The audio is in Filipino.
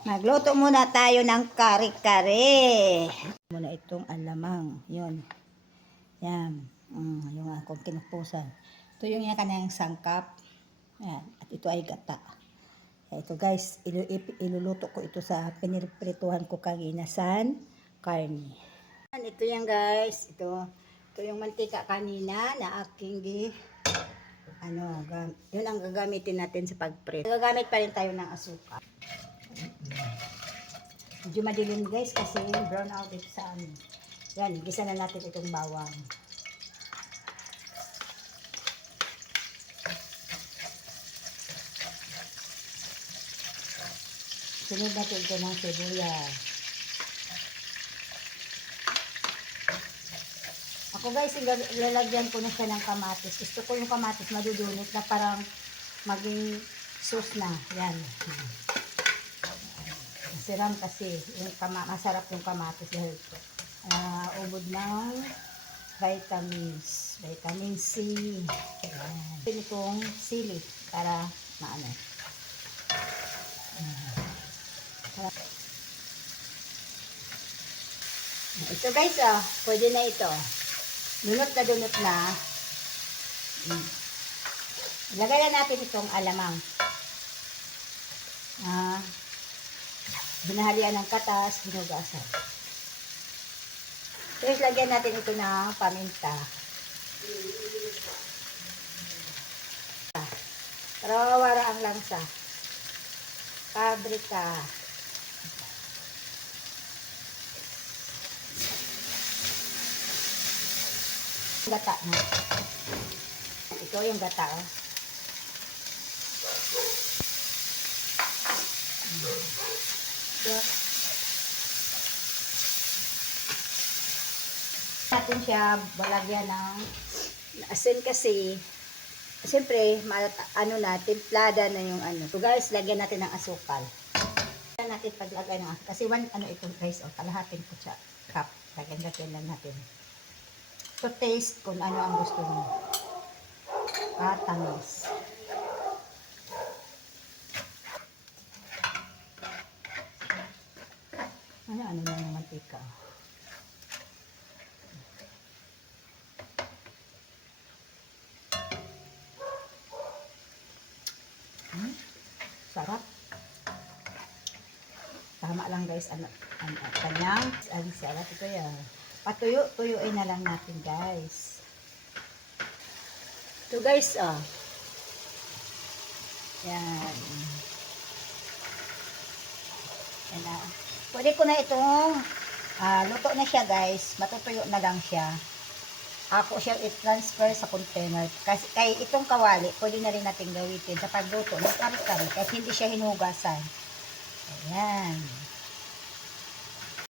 Magluto muna tayo ng kare-kare. Muna itong alamang. Yun. Yan. Yung akong kinupusan. Ito yung kanang sangkap. Yan. At ito ay gata. Ito guys, iluluto ko ito sa pinirprituhan ko kaginasan karne. Ito yan guys. Ito yung mantika kanina na aking yun ang gagamitin natin sa pagprito. Gagamit pa rin tayo ng asukal. Medyo madilim guys kasi brown out ito sa amin. Yan, gisa na natin itong bawang. Sunod natin ito ng sibuyas. Ako guys, ilalagyan ko na siya ng kamatis. Gusto ko yung kamatis madudunot na parang maging sauce na. Yan. Siram kasi yung masarap yung kamatis dahil ubod ng vitamins, vitamin C. Ayan. Itong sili para maano. Ito guys, pwede na ito. Dunot na. Ilagay na natin itong alamang. Binahalian ng katas, hinugasan. Tapos lagyan natin ito ng paminta. Para mawawala ang lansa. Paprika. Gata na. Ito yung gata. Natin siya balagyan ng asin kasi siyempre timplada na yung So guys, lagyan natin ng asukal. Lagyan natin paglagay ng kasi ito guys, kalahating cup. Lagyan lang natin. To taste kung ano ang gusto mo. Tamis. Ano na yung mantika. Sarap. Tama lang guys, kanyang sarap ito yan. Patuyuin na lang natin guys. Ito guys, yan. Yan na. Pwede ko na itong luto na siya guys. Matutuyo na lang siya. Ako siya i-transfer sa container. Kasi kay itong kawali, pwede na rin natin gawitin sa pagluto ng kare-kare kahit hindi siya hinugasan. Ayan.